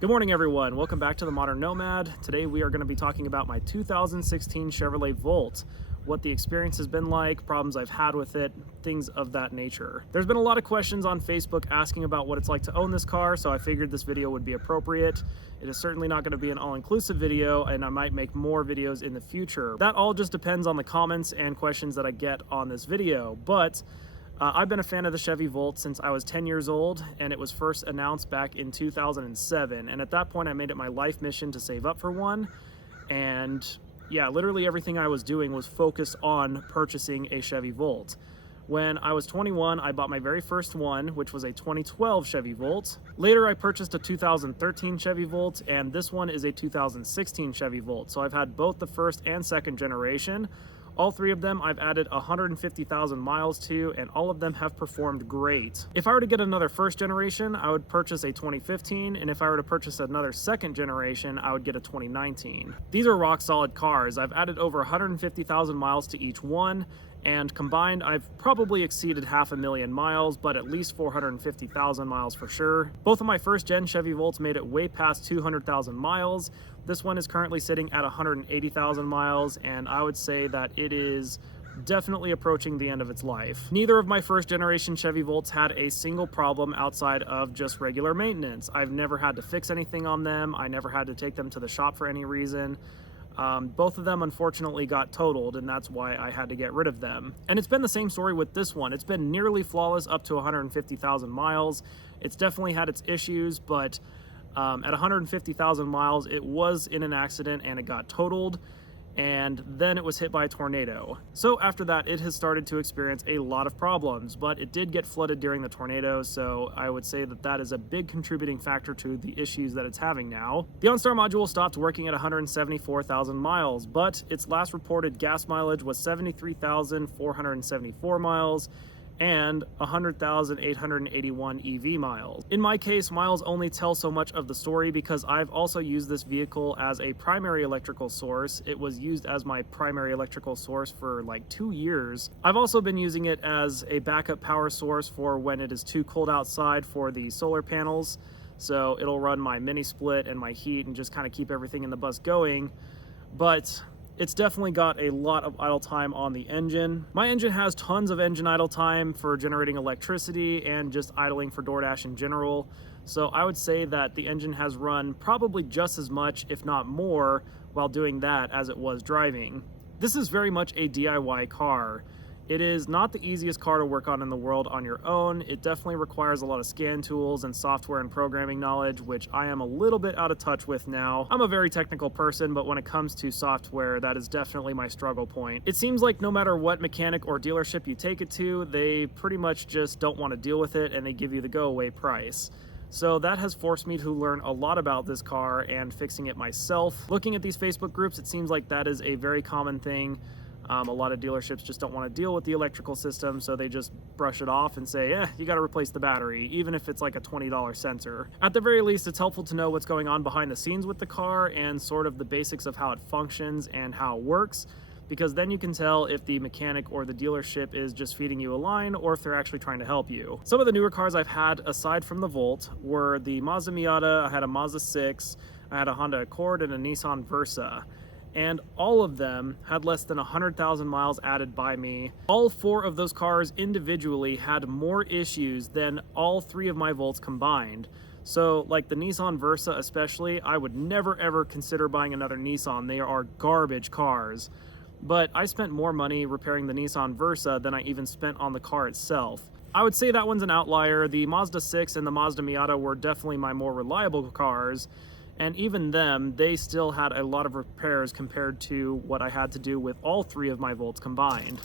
Good morning, everyone. Welcome back to the Modern Nomad. Today we are going to be talking about my 2016 Chevrolet Volt, what the experience has been like, problems I've had with it, things of that nature. There's been a lot of questions on Facebook asking about what it's like to own this car, so I figured this video would be appropriate. It is certainly not going to be an all-inclusive video, and I might make more videos in the future. That all just depends on the comments and questions that I get on this video, but I've been a fan of the Chevy Volt since I was 10 years old, and it was first announced back in 2007. And at that point, I made it my life mission to save up for one. And yeah, literally everything I was doing was focused on purchasing a Chevy Volt. When I was 21, I bought my very first one, which was a 2012 Chevy Volt. Later, I purchased a 2013 Chevy Volt, and this one is a 2016 Chevy Volt. So I've had both the first and second generation. All three of them I've added 150,000 miles to, and all of them have performed great. If I were to get another first generation, I would purchase a 2015, and if I were to purchase another second generation, I would get a 2019. These are rock solid cars. I've added over 150,000 miles to each one, and combined I've probably exceeded 500,000 miles, but at least 450,000 miles for sure. Both of my first gen Chevy Volts made it way past 200,000 miles. This one is currently sitting at 180,000 miles, and I would say that it is definitely approaching the end of its life. Neither of my first generation Chevy Volts had a single problem outside of just regular maintenance. I've never had to fix anything on them. I never had to take them to the shop for any reason. Both of them unfortunately got totaled, and that's why I had to get rid of them. And it's been the same story with this one. It's been nearly flawless up to 150,000 miles. It's definitely had its issues, but at 150,000 miles, it was in an accident and it got totaled, and then it was hit by a tornado. So after that, it has started to experience a lot of problems, but it did get flooded during the tornado, so I would say that that is a big contributing factor to the issues that it's having now. The OnStar module stopped working at 174,000 miles, but its last reported gas mileage was 73,474 miles, and 100,881 EV miles. In my case, miles only tell so much of the story because I've also used this vehicle as a primary electrical source. It was used as my primary electrical source for like 2 years. I've also been using it as a backup power source for when it is too cold outside for the solar panels. So it'll run my mini split and my heat and just kind of keep everything in the bus going. But it's definitely got a lot of idle time on the engine. My engine has tons of engine idle time for generating electricity and just idling for DoorDash in general. So I would say that the engine has run probably just as much, if not more, while doing that as it was driving. This is very much a DIY car. It is not the easiest car to work on in the world on your own. It definitely requires a lot of scan tools and software and programming knowledge, which I am a little bit out of touch with now. I'm a very technical person, but when it comes to software, that is definitely my struggle point. It seems like no matter what mechanic or dealership you take it to, they pretty much just don't want to deal with it and they give you the go-away price. So that has forced me to learn a lot about this car and fixing it myself. Looking at these Facebook groups, it seems like that is a very common thing. A lot of dealerships just don't want to deal with the electrical system, so they just brush it off and say, you got to replace the battery, even if it's like a $20 sensor. At the very least, it's helpful to know what's going on behind the scenes with the car and sort of the basics of how it functions and how it works, because then you can tell if the mechanic or the dealership is just feeding you a line or if they're actually trying to help you. Some of the newer cars I've had, aside from the Volt, were the Mazda Miata, I had a Mazda 6, I had a Honda Accord, and a Nissan Versa. And all of them had less than 100,000 miles added by me. All four of those cars individually had more issues than all three of my Volts combined. So like the Nissan Versa especially, I would never ever consider buying another Nissan. They are garbage cars. But I spent more money repairing the Nissan Versa than I even spent on the car itself. I would say that one's an outlier. The Mazda 6 and the Mazda Miata were definitely my more reliable cars. And even them, they still had a lot of repairs compared to what I had to do with all three of my Volts combined.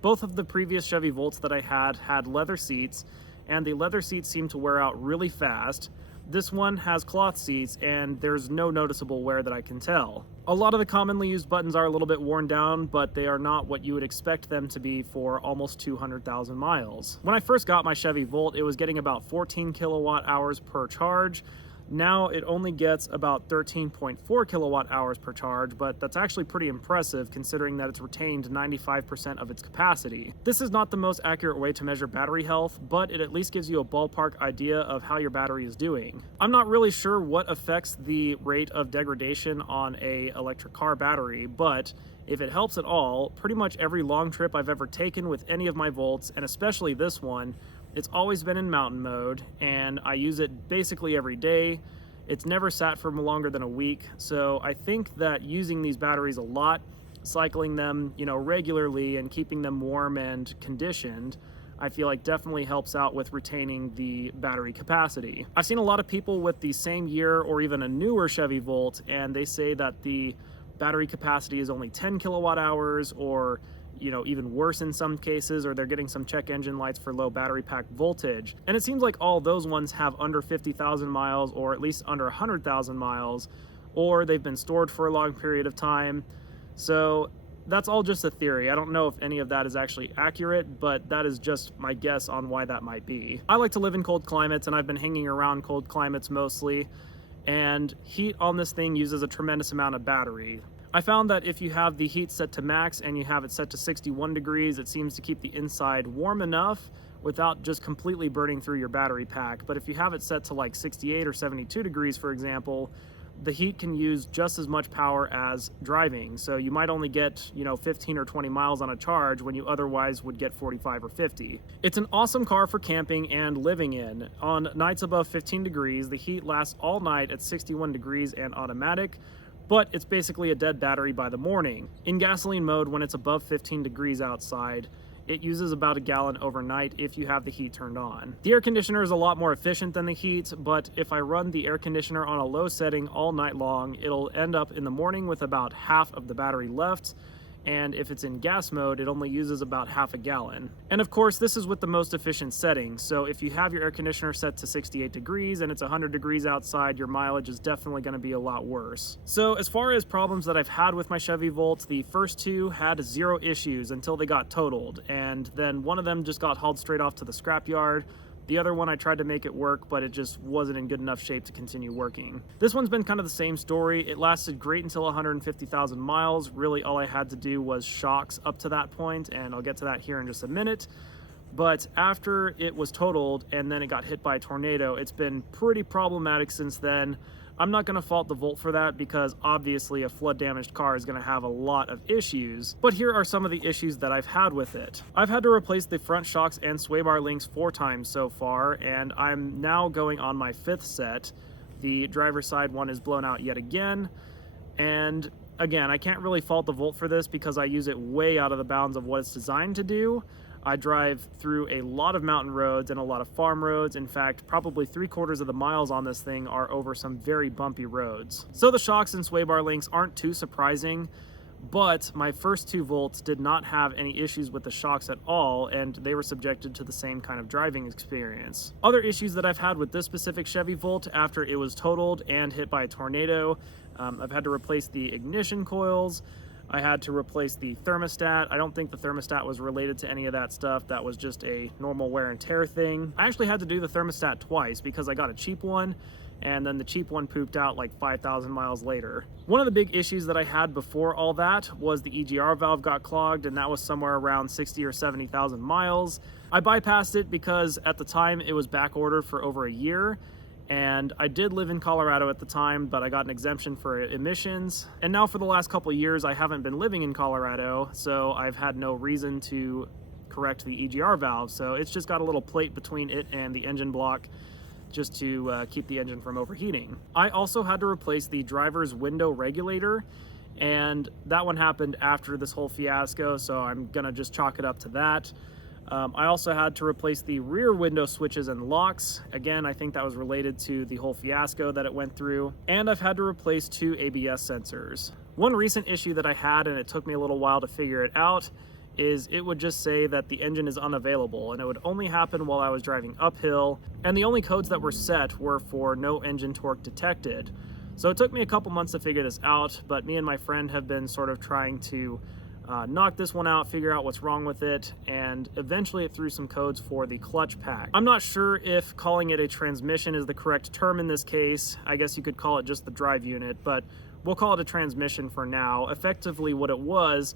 Both of the previous Chevy Volts that I had leather seats, and the leather seats seemed to wear out really fast. This one has cloth seats, and there's no noticeable wear that I can tell. A lot of the commonly used buttons are a little bit worn down, but they are not what you would expect them to be for almost 200,000 miles. When I first got my Chevy Volt, it was getting about 14 kilowatt hours per charge. Now it only gets about 13.4 kilowatt hours per charge, but that's actually pretty impressive considering that it's retained 95% of its capacity. This is not the most accurate way to measure battery health, but it at least gives you a ballpark idea of how your battery is doing. I'm not really sure what affects the rate of degradation on a electric car battery, but if it helps at all, pretty much every long trip I've ever taken with any of my Volts, and especially this one, it's always been in mountain mode, and I use it basically every day. It's never sat for longer than a week, so I think that using these batteries a lot, cycling them, regularly and keeping them warm and conditioned, I feel like definitely helps out with retaining the battery capacity. I've seen a lot of people with the same year or even a newer Chevy Volt, and they say that the battery capacity is only 10 kilowatt hours, or even worse in some cases, or they're getting some check engine lights for low battery pack voltage. And it seems like all those ones have under 50,000 miles, or at least under 100,000 miles, or they've been stored for a long period of time. So that's all just a theory. I don't know if any of that is actually accurate, but that is just my guess on why that might be. I like to live in cold climates, and I've been hanging around cold climates mostly, and heat on this thing uses a tremendous amount of battery. I found that if you have the heat set to max and you have it set to 61 degrees, it seems to keep the inside warm enough without just completely burning through your battery pack. But if you have it set to like 68 or 72 degrees, for example, the heat can use just as much power as driving. So you might only get, 15 or 20 miles on a charge when you otherwise would get 45 or 50. It's an awesome car for camping and living in. On nights above 15 degrees, the heat lasts all night at 61 degrees and automatic, but it's basically a dead battery by the morning. In gasoline mode, when it's above 15 degrees outside, it uses about a gallon overnight if you have the heat turned on. The air conditioner is a lot more efficient than the heat, but if I run the air conditioner on a low setting all night long, it'll end up in the morning with about half of the battery left, and if it's in gas mode, it only uses about half a gallon. And of course, this is with the most efficient setting, so if you have your air conditioner set to 68 degrees and it's 100 degrees outside, your mileage is definitely going to be a lot worse. So as far as problems that I've had with my Chevy Volt, the first two had zero issues until they got totaled, and then one of them just got hauled straight off to the scrapyard. The other one I tried to make it work, but it just wasn't in good enough shape to continue working. This one's been kind of the same story. It lasted great until 150,000 miles. Really all I had to do was shocks up to that point, and I'll get to that here in just a minute. But after it was totaled and then it got hit by a tornado, it's been pretty problematic since then. I'm not going to fault the Volt for that because obviously a flood damaged car is going to have a lot of issues, but here are some of the issues that I've had with it. I've had to replace the front shocks and sway bar links 4 times so far, and I'm now going on my 5th set. The driver's side one is blown out yet again, and again, I can't really fault the Volt for this because I use it way out of the bounds of what it's designed to do. I drive through a lot of mountain roads and a lot of farm roads. In fact, probably 3/4 of the miles on this thing are over some very bumpy roads. So the shocks and sway bar links aren't too surprising, but my first 2 Volts did not have any issues with the shocks at all, and they were subjected to the same kind of driving experience. Other issues that I've had with this specific Chevy Volt after it was totaled and hit by a tornado, I've had to replace the ignition coils. I had to replace the thermostat. I don't think the thermostat was related to any of that stuff. That was just a normal wear and tear thing. I actually had to do the thermostat twice because I got a cheap one, and then the cheap one pooped out like 5,000 miles later. One of the big issues that I had before all that was the EGR valve got clogged, and that was somewhere around 60 or 70,000 miles. I bypassed it because at the time it was back ordered for over a year, and I did live in Colorado at the time, but I got an exemption for emissions. And now for the last couple of years, I haven't been living in Colorado, so I've had no reason to correct the EGR valve. So it's just got a little plate between it and the engine block just to keep the engine from overheating. I also had to replace the driver's window regulator, and that one happened after this whole fiasco, so I'm gonna just chalk it up to that. I also had to replace the rear window switches and locks. Again, I think that was related to the whole fiasco that it went through. And I've had to replace 2 ABS sensors. One recent issue that I had, and it took me a little while to figure it out, is it would just say that the engine is unavailable, and it would only happen while I was driving uphill, and the only codes that were set were for no engine torque detected. So it took me a couple months to figure this out, but me and my friend have been sort of trying to knock this one out, figure out what's wrong with it, and eventually it threw some codes for the clutch pack. I'm not sure if calling it a transmission is the correct term in this case. I guess you could call it just the drive unit, but we'll call it a transmission for now. Effectively what it was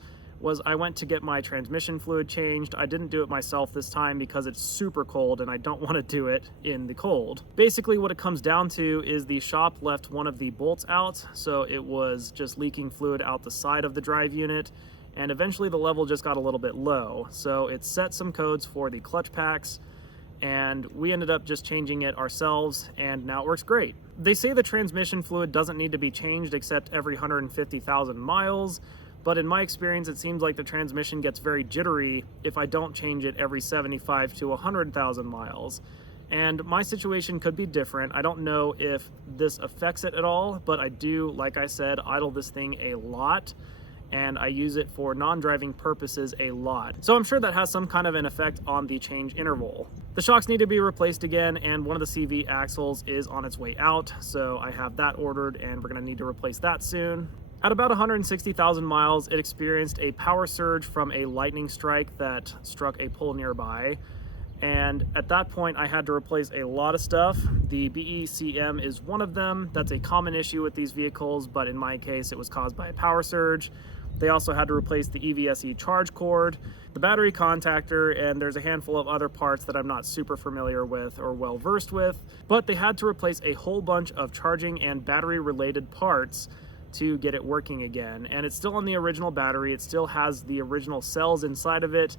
I went to get my transmission fluid changed. I didn't do it myself this time because it's super cold and I don't want to do it in the cold. Basically what it comes down to is the shop left one of the bolts out, so it was just leaking fluid out the side of the drive unit, and eventually the level just got a little bit low. So it set some codes for the clutch packs, and we ended up just changing it ourselves, and now it works great. They say the transmission fluid doesn't need to be changed except every 150,000 miles, but in my experience, it seems like the transmission gets very jittery if I don't change it every 75 to 100,000 miles. And my situation could be different. I don't know if this affects it at all, but I do, like I said, idle this thing a lot, and I use it for non-driving purposes a lot. So I'm sure that has some kind of an effect on the change interval. The shocks need to be replaced again, and one of the CV axles is on its way out, so I have that ordered, and we're gonna need to replace that soon. At about 160,000 miles, it experienced a power surge from a lightning strike that struck a pole nearby. And at that point, I had to replace a lot of stuff. The BECM is one of them. That's a common issue with these vehicles, but in my case, it was caused by a power surge. They also had to replace the EVSE charge cord, the battery contactor, and there's a handful of other parts that I'm not super familiar with or well versed with, but they had to replace a whole bunch of charging and battery related parts to get it working again. And it's still on the original battery. It still has the original cells inside of it,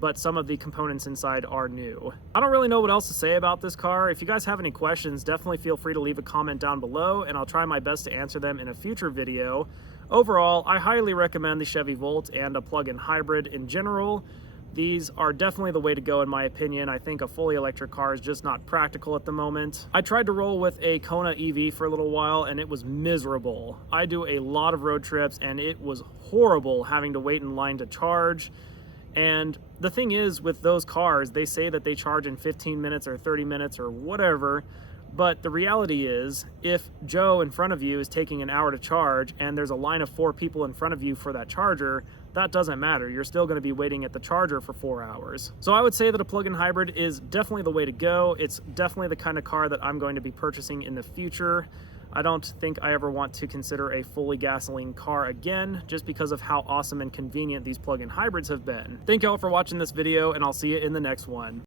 but some of the components inside are new. I don't really know what else to say about this car. If you guys have any questions, definitely feel free to leave a comment down below, and I'll try my best to answer them in a future video. Overall, I highly recommend the Chevy Volt and a plug-in hybrid in general. These are definitely the way to go in my opinion. I think a fully electric car is just not practical at the moment. I tried to roll with a Kona EV for a little while and it was miserable. I do a lot of road trips and it was horrible having to wait in line to charge. And the thing is with those cars, they say that they charge in 15 minutes or 30 minutes or whatever. But the reality is, if Joe in front of you is taking an hour to charge and there's a line of 4 people in front of you for that charger, that doesn't matter. You're still going to be waiting at the charger for 4 hours. So I would say that a plug-in hybrid is definitely the way to go. It's definitely the kind of car that I'm going to be purchasing in the future. I don't think I ever want to consider a fully gasoline car again, just because of how awesome and convenient these plug-in hybrids have been. Thank you all for watching this video, and I'll see you in the next one.